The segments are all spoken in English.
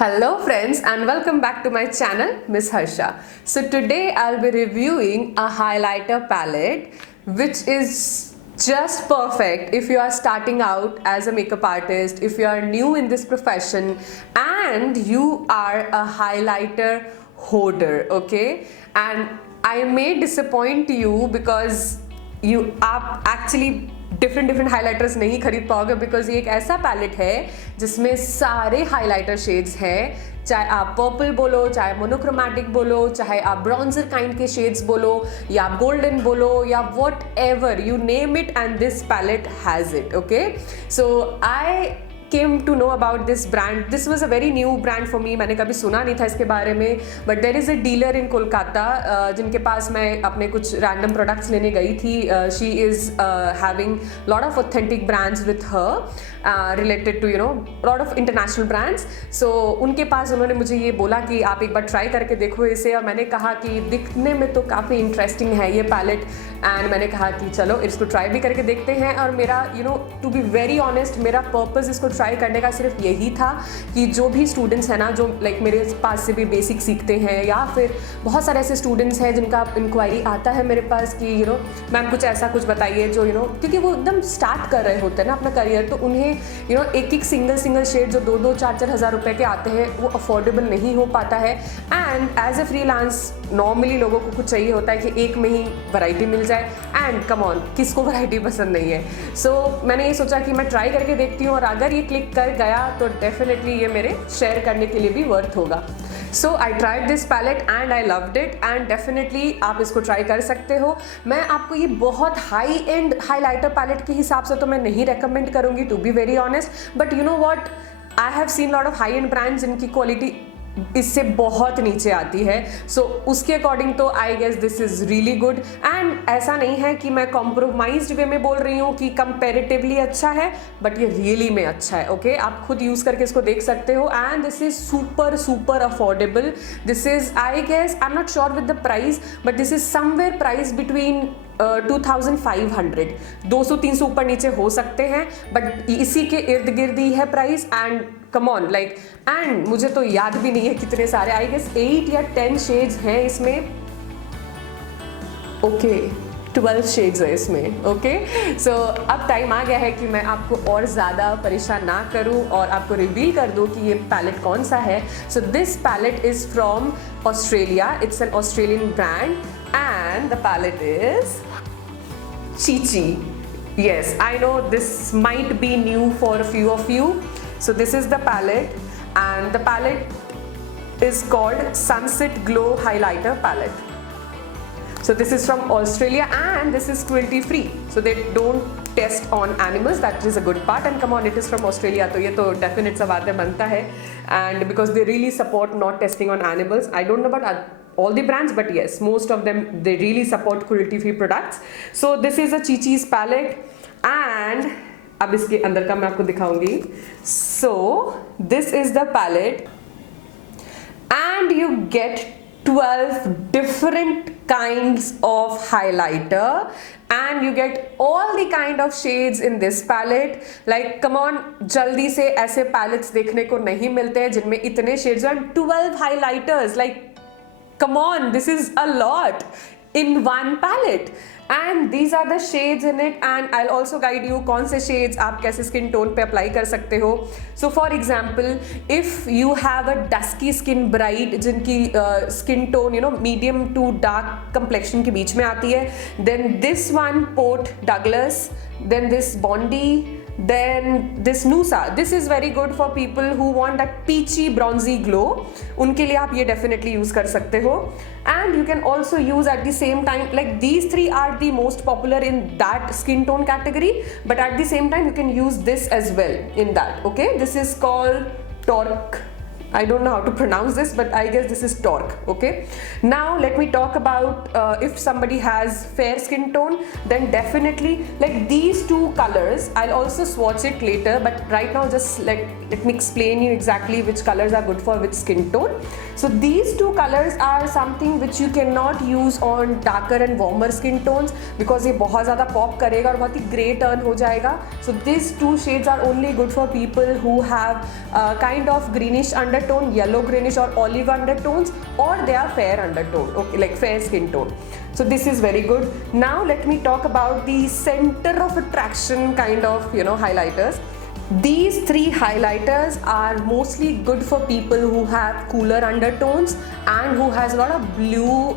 Hello friends and welcome back to my channel Miss Harshha. So today I'll be reviewing a highlighter palette which is just perfect if you are starting out as a makeup artist, if you are new in this profession and you are a highlighter hoarder, okay? And I may disappoint you because you are actually different highlighters नहीं खरीद पाओगे because ये एक ऐसा palette है जिसमें सारे highlighter shades हैं, चाहे आप पर्पल बोलो, चाहे मोनोक्रोमैटिक बोलो, चाहे आप ब्रॉन्जर काइंड के शेड्स बोलो या आप गोल्डन बोलो या whatever you name it and this palette has it. Okay, so I came to know about this brand. This was a very new brand for me. मैंने कभी सुना नहीं था इसके बारे में, but there is a dealer in Kolkata जिनके पास मैं अपने कुछ random products लेने गई थी. She is having lot of authentic brands with her related to lot of international brands. So उनके पास उन्होंने मुझे ये बोला कि आप एक बार ट्राई करके देखो इसे, और मैंने कहा कि दिखने में तो काफ़ी इंटरेस्टिंग है ये पैलेट, एंड मैंने कहा कि चलो इसको ट्राई भी करके देखते हैं. और मेरा टू बी वेरी ऑनेस्ट, मेरा पर्पस इसको ट्राई करने का सिर्फ यही था कि जो भी स्टूडेंट्स हैं ना, जो लाइक मेरे पास से भी बेसिक सीखते हैं, या फिर बहुत सारे ऐसे स्टूडेंट्स हैं जिनका इंक्वायरी आता है मेरे पास कि मैम कुछ ऐसा कुछ बताइए जो क्योंकि वो एकदम स्टार्ट कर रहे होते हैं ना अपना करियर, तो उन्हें एक एक सिंगल शेड जो 2-4 हज़ार रुपए के आते हैं वो अफोर्डेबल नहीं हो पाता है. And as a freelance normally लोगों को कुछ चाहिए होता है कि एक में ही वैरायटी मिल जाए, एंड कम ऑन किसको वैरायटी पसंद नहीं है. सो मैंने ये सोचा कि मैं ट्राई करके देखती हूँ, और अगर ये क्लिक कर गया तो डेफिनेटली ये मेरे शेयर करने के लिए भी वर्थ होगा. So I tried this palette and I loved it, and definitely आप इसको ट्राई कर सकते हो. मैं आपको ये बहुत हाई एंड हाईलाइटर पैलेट के हिसाब से तो मैं नहीं रेकमेंड करूँगी, to be very honest, but you know what, I have seen lot of high end brands जिनकी क्वालिटी इससे बहुत नीचे आती है. सो उसके अकॉर्डिंग तो I guess this is really good. And ऐसा नहीं है कि मैं कॉम्प्रोमाइज्ड वे में बोल रही हूँ कि कंपेरेटिवली अच्छा है, बट ये रियली में अच्छा है. ओके, आप खुद यूज़ करके इसको देख सकते हो, and this is super affordable. This is I guess, I am not sure with the price, but this is somewhere price between 2500, 200-300 ऊपर नीचे हो सकते हैं, बट इसी के इर्द गिर्द ही है price. And come on like, and मुझे तो याद भी नहीं है कितने सारे, आई गेस 8 या 10 शेड्स हैं इसमें. ओके, 12 शेड्स है इसमें. ओके, सो अब टाइम आ गया है कि मैं आपको और ज़्यादा परेशान ना करूं और आपको रिवील कर दूं कि ये पैलेट कौन सा है. So this palette is from Australia. It's an Australian brand and the palette is Chi. Yes, I know this might be new for a few of you. So this is the palette, and the palette is called Sunset Glow Highlighter Palette. So this is from Australia, and this is cruelty free, so they don't test on animals. That is a good part, and come on, it is from Australia, तो ये तो definite सा बात है, बनता है. And because they really support not testing on animals. I don't know about all the brands, but yes, most of them, they really support cruelty free products. So this is a Chi-Chi's palette, and अब इसके अंदर का मैं आपको दिखाऊंगी. So this is the palette, and you get 12 different kinds of highlighter, and you get all the kind of shades in this palette. Like come on, जल्दी से ऐसे palettes देखने को नहीं मिलते हैं जिनमें इतने shades हैं, 12 highlighters. Like come on, this is a lot in one palette. And these are the shades in it, and I'll also guide you कौन से shades आप कैसे skin tone पे apply कर सकते हो. So for example, if you have a dusky skin bride जिनकी skin tone medium to dark complexion के बीच में आती है, then this one Port Douglas, then this Bondi, then this Noosa. This is very good for people who want that peachy bronzy glow. उनके लिए आप ये definitely use कर सकते हो. And you can also use at the same time, like these three are the most popular in that skin tone category, but at the same time you can use this as well in that. Okay, this is called Torque. I don't know how to pronounce this, but I guess this is Torque. Okay, now let me talk about if somebody has fair skin tone, then definitely like these two colors, I'll also swatch it later, but right now just let me explain you exactly which colors are good for which skin tone. So these two colors are something which you cannot use on darker and warmer skin tones because ये बहुत ज़्यादा pop करेगा और बहुत ही grey turn हो जाएगा. So these two shades are only good for people who have kind of greenish under undertone, yellow greenish or olive undertones, or they are fair undertone, okay, like fair skin tone. So this is very good. Now let me talk about the center of attraction kind of, you know, highlighters. These three highlighters are mostly good for people who have cooler undertones and who has a lot of blue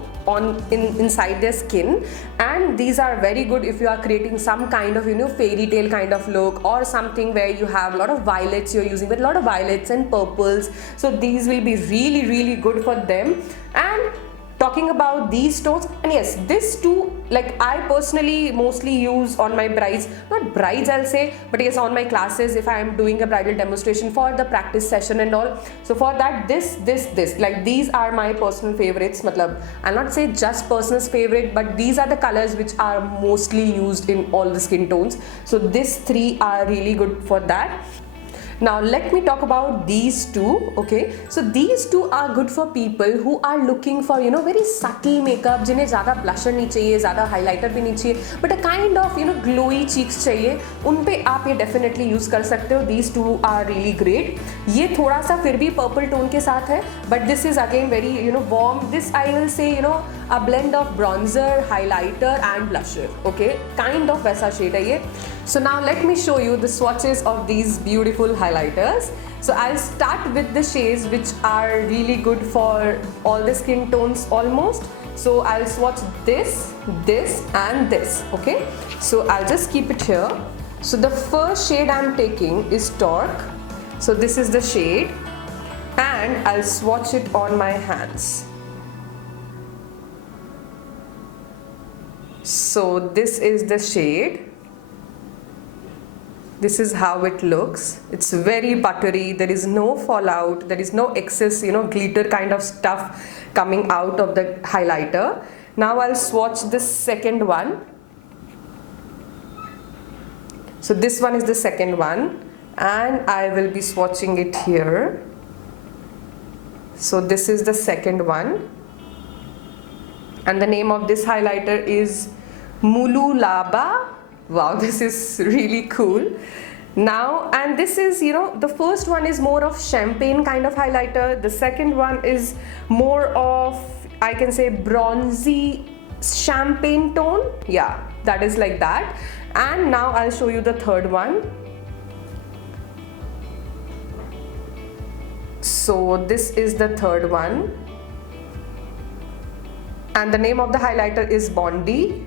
inside their skin, and these are very good if you are creating some kind of, you know, fairy tale kind of look, or something where you have a lot of violets, you're using with a lot of violets and purples. So these will be really good for them. And talking about these tones, and yes, this too, like I personally mostly use on my brides, not brides I'll say, but yes, on my classes if I am doing a bridal demonstration for the practice session and all. So for that, this, like these are my personal favorites. Matlab, I'll not say just personal favorite, but these are the colors which are mostly used in all the skin tones. So these three are really good for that. Now let me talk about these two. Okay, so these two are good for people who are looking for, you know, very subtle makeup, जिन्हें ज़्यादा blusher नहीं चाहिए, ज़्यादा highlighter भी नहीं चाहिए, but a kind of, you know, glowy cheeks चाहिए, उन पे आप ये definitely use कर सकते हो. These two are really great. ये थोड़ा सा फिर भी purple tone के साथ है, but this is again very, you know, warm. This I will say, you know, a blend of bronzer, highlighter and blusher. Okay, kind of वैसा shade है ये. So now let me show you the swatches of these beautiful highlighters. So I'll start with the shades which are really good for all the skin tones almost. So I'll swatch this, this and this. Okay, so I'll just keep it here. So the first shade I'm taking is Torque. So this is the shade, and I'll swatch it on my hands. So this is the shade. This is how it looks. It's very buttery. There is no fallout. There is no excess, you know, glitter kind of stuff coming out of the highlighter. Now I'll swatch the second one. So this one is the second one, and I will be swatching it here. So this is the second one, and the name of this highlighter is Mulu Laba. Wow, this is really cool. Now, and this is, you know, the first one is more of champagne kind of highlighter. The second one is more of, I can say, bronzy champagne tone. Yeah, that is like that. And now I'll show you the third one. So this is the third one, and the name of the highlighter is Bondi.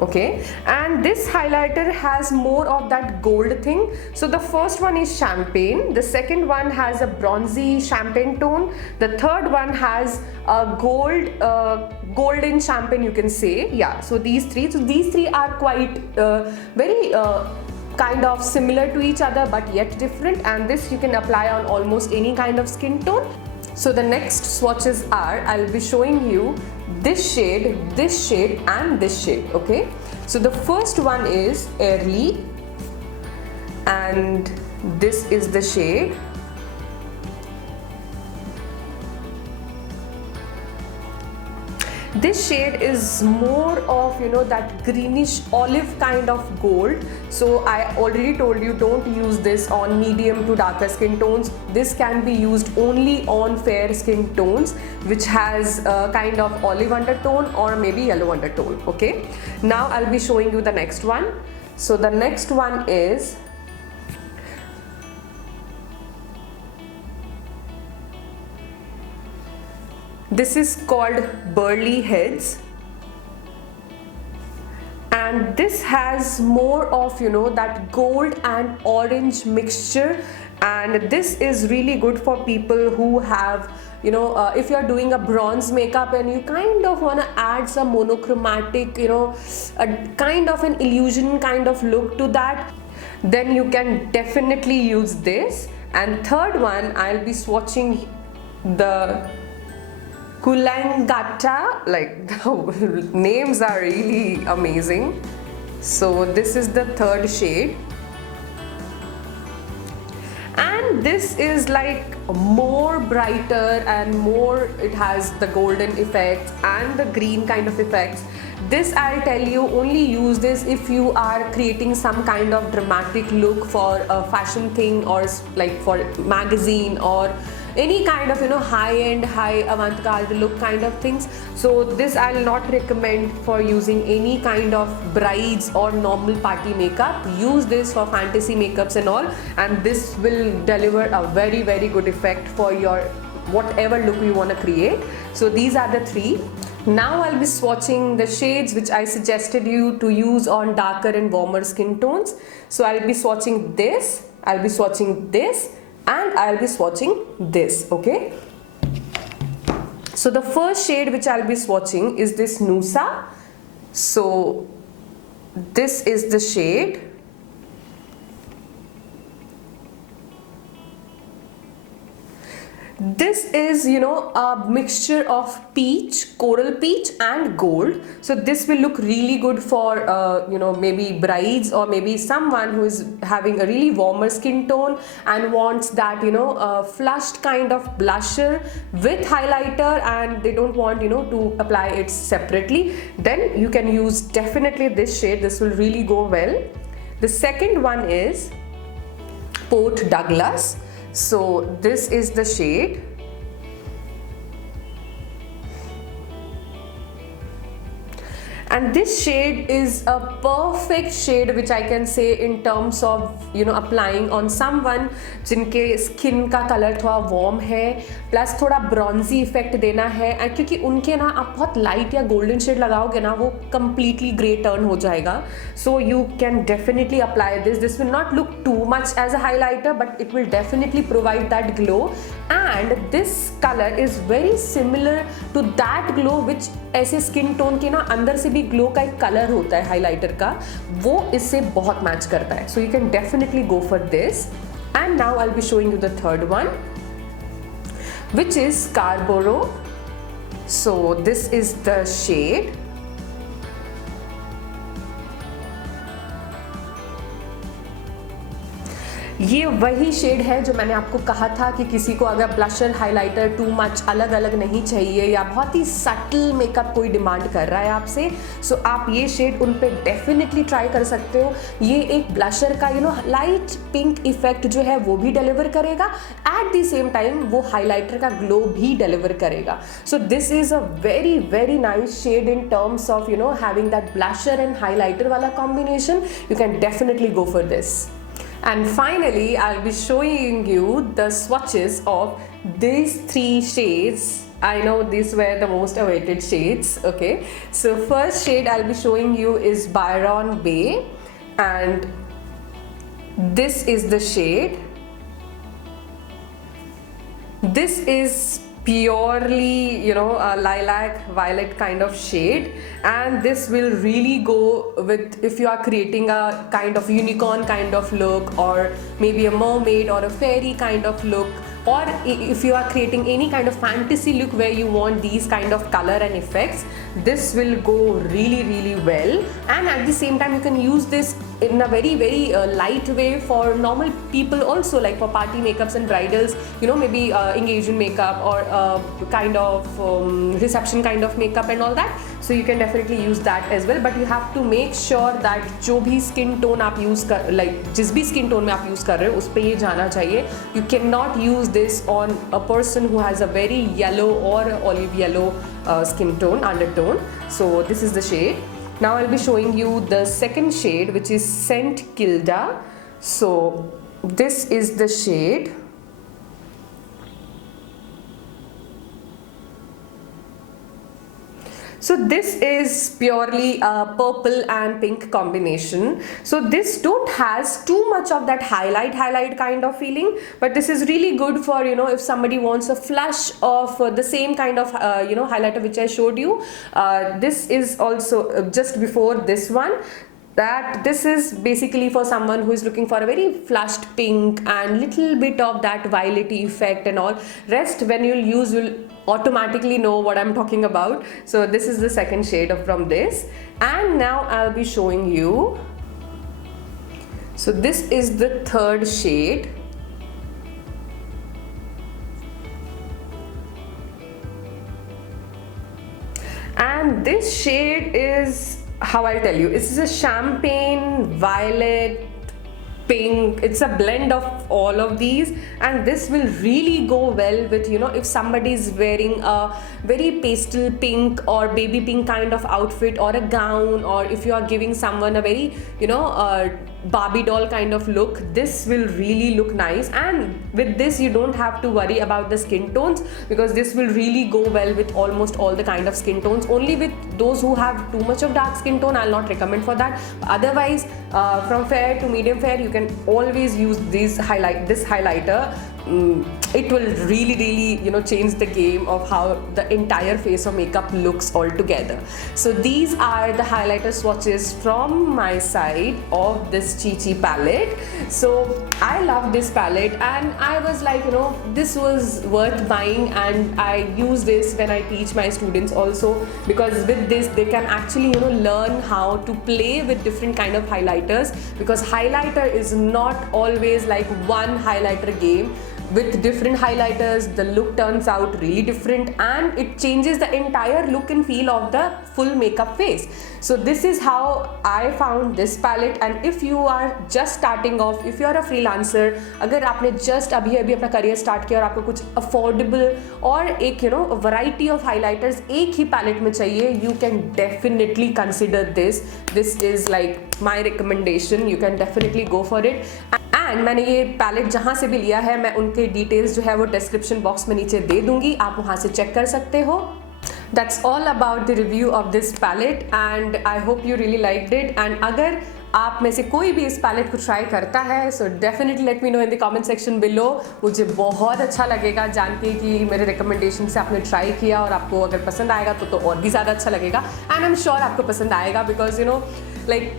Okay, and this highlighter has more of that gold thing. So the first one is champagne, the second one has a bronzy champagne tone, the third one has a golden champagne, you can say. Yeah, so these three are quite very kind of similar to each other but yet different, and this you can apply on almost any kind of skin tone. So the next swatches are, I'll be showing you this shade, and this shade. Okay, so the first one is Early, and this is the shade. This shade is more of, you know, that greenish olive kind of gold. So I already told you, don't use this on medium to darker skin tones. This can be used only on fair skin tones which has a kind of olive undertone or maybe yellow undertone. Okay, now I'll be showing you the next one. So the next one is this is called Burly Heads, and this has more of, you know, that gold and orange mixture, and this is really good for people who have, you know, if you are doing a bronze makeup and you kind of want to add some monochromatic, you know, a kind of an illusion kind of look to that, then you can definitely use this. And third one, I'll be swatching the KOLKATA, like the names are really amazing. So this is the third shade, and this is like more brighter and more, it has the golden effects and the green kind of effects. This I'll tell you, only use this if you are creating some kind of dramatic look for a fashion thing, or like for magazine, or any kind of high-end, high avant-garde look kind of things. So this I'll not recommend for using any kind of brides or normal party makeup. Use this for fantasy makeups and all, and this will deliver a very, very good effect for your whatever look you want to create. So these are the three. Now I'll be swatching the shades which I suggested you to use on darker and warmer skin tones. So I'll be swatching this, I'll be swatching this, and I'll be swatching this, okay? So the first shade which I'll be swatching is this Nusa. So this is the shade. This is a mixture of peach, coral peach and gold. So this will look really good for maybe brides, or maybe someone who is having a really warmer skin tone and wants that flushed kind of blusher with highlighter, and they don't want to apply it separately. Then you can use definitely this shade. This will really go well. The second one is Port Douglas. So this is the shade. And this shade is a perfect shade which I can say in terms of applying on someone जिनके skin का color थोड़ा warm है, plus थोड़ा bronzy effect देना है, and क्योंकि उनके ना आप बहुत light या golden shade लगाओगे ना, वो completely grey turn हो जाएगा. So you can definitely apply this. This will not look too much as a highlighter, but it will definitely provide that glow. And this color is very similar to that glow which ऐसे skin tone के ना अंदर से भी glow का एक colour होता है हाइलाइटर का, वो इससे बहुत मैच करता है. So you can definitely go for this. And now I will be showing you the third one which is Scarborough. So this is the shade. ये वही शेड है जो मैंने आपको कहा था कि किसी को अगर ब्लशर हाइलाइटर टू मच अलग अलग नहीं चाहिए, या बहुत ही सटल मेकअप कोई डिमांड कर रहा है आपसे, सो आप ये शेड उन पे डेफिनेटली ट्राई कर सकते हो. ये एक ब्लशर का लाइट पिंक इफेक्ट जो है वो भी डिलीवर करेगा, एट द सेम टाइम वो हाइलाइटर का ग्लो भी डिलीवर करेगा. So this is a very very nice shade in terms of having that blusher and highlighter वाला combination. You can definitely go for this. And finally, I'll be showing you the swatches of these three shades. I know these were the most awaited shades. Okay, so first shade I'll be showing you is Byron Bay, and this is the shade. This is purely a lilac violet kind of shade, and this will really go with if you are creating a kind of unicorn kind of look, or maybe a mermaid or a fairy kind of look, or if you are creating any kind of fantasy look where you want these kind of color and effects. This will go really really well. And at the same time you can use this in a very very light way for normal people also, like for party makeups and bridals, maybe engagement makeup, or kind of reception kind of makeup and all that. So you can definitely use that as well, but you have to make sure that जो भी skin tone आप use कर, like जिस भी skin tone में आप use कर रहे हो उस पे ये जाना चाहिए. You cannot use this on a person who has a very yellow or olive yellow skin tone, undertone. So this is the shade. Now I'll be showing you the second shade, which is Scent Kilda. So this is the shade. So this is purely a purple and pink combination. So this don't has too much of that highlight kind of feeling, but this is really good for if somebody wants a flush of the same kind of highlighter which I showed you. This is also just before this one. That this is basically for someone who is looking for a very flushed pink and little bit of that violet effect and all. Rest when you'll use, you'll automatically know what I'm talking about. So this is the second shade from this, and now I'll be showing you. So this is the third shade. And and this shade is, how I'll tell you, it's a champagne, violet, pink. It's a blend of all of these, and this will really go well with, you know, if somebody is wearing a very pastel pink or baby pink kind of outfit or a gown, or if you are giving someone a very, you know, Barbie doll kind of look, this will really look nice. And with this you don't have to worry about the skin tones, because this will really go well with almost all the kind of skin tones. Only with those who have too much of dark skin tone, I'll not recommend for that. Otherwise, from fair to medium fair, you can always use this highlighter. It will really, you know, change the game of how the entire face of makeup looks all together. So these are the highlighter swatches from my side of this Chi Chi palette. So I love this palette, and I was like, you know, this was worth buying, and I use this when I teach my students also, because with this they can actually, you know, learn how to play with different kind of highlighters, because highlighter is not always like one highlighter game. With different highlighters, the look turns out really different, and it changes the entire look and feel of the full makeup face. So this is how I found this palette. And if you are just starting off, if you are a freelancer, अगर आपने just अभी अपना career start किया और आपको कुछ affordable और एक, you know, a variety of highlighters एक ही palette में चाहिए, you can definitely consider this. This is like my recommendation. You can definitely go for it. And मैंने ये पैलेट जहाँ से भी लिया है, मैं उनके डिटेल्स जो है वो डिस्क्रिप्शन बॉक्स में नीचे दे दूंगी, आप वहाँ से चेक कर सकते हो. That's all about the review of this palette, and I hope you really liked it. And अगर आप में से कोई भी इस पैलेट को ट्राई करता है, so definitely let me know in the comment section below. मुझे बहुत अच्छा लगेगा जान के कि मेरे रिकमेंडेशन से आपने ट्राई किया, और आपको अगर पसंद आएगा तो और भी ज़्यादा अच्छा लगेगा. एंड आई एम श्योर आपको पसंद आएगा, because you know, like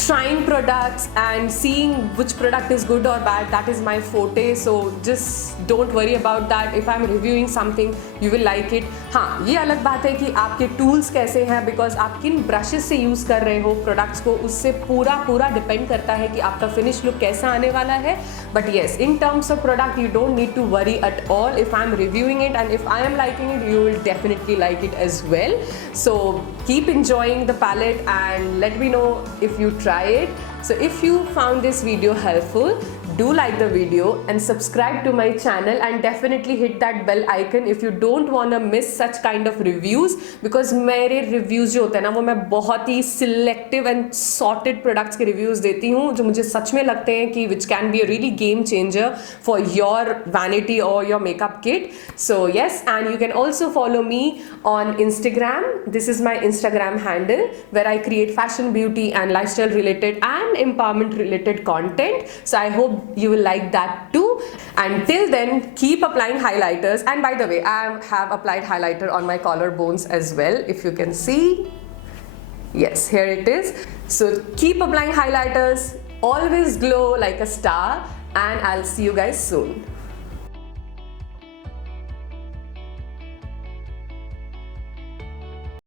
trying products and seeing which product is good or bad, that is my forte. So just don't worry about that. If I'm reviewing something, you will like it. हाँ, ये अलग बात है कि आपके tools कैसे हैं, because आप किन brushes से use कर रहे हो products को, उससे पूरा depend करता है कि आपका finish look कैसा आने वाला है. But yes, in terms of product, you don't need to worry at all. If I'm reviewing it and if I am liking it, you will definitely like it as well. So keep enjoying the palette and let me know if you try it. So if you found this video helpful, do like the video and subscribe to my channel, and definitely hit that bell icon if you don't want to miss such kind of reviews, because मेरे reviews जो होते हैं ना, वो मैं बहुत ही selective and sorted products के reviews देती हूँ जो मुझे सच में लगते हैं कि which can be a really game changer for your vanity or your makeup kit. So yes, and you can also follow me on Instagram. This is my Instagram handle where I create fashion, beauty and lifestyle related and empowerment related content. So I hope you will like that too. And till then, keep applying highlighters. And by the way, I have applied highlighter on my collarbones as well, if you can see. Yes, here it is. So keep applying highlighters, always glow like a star, and I'll see you guys soon.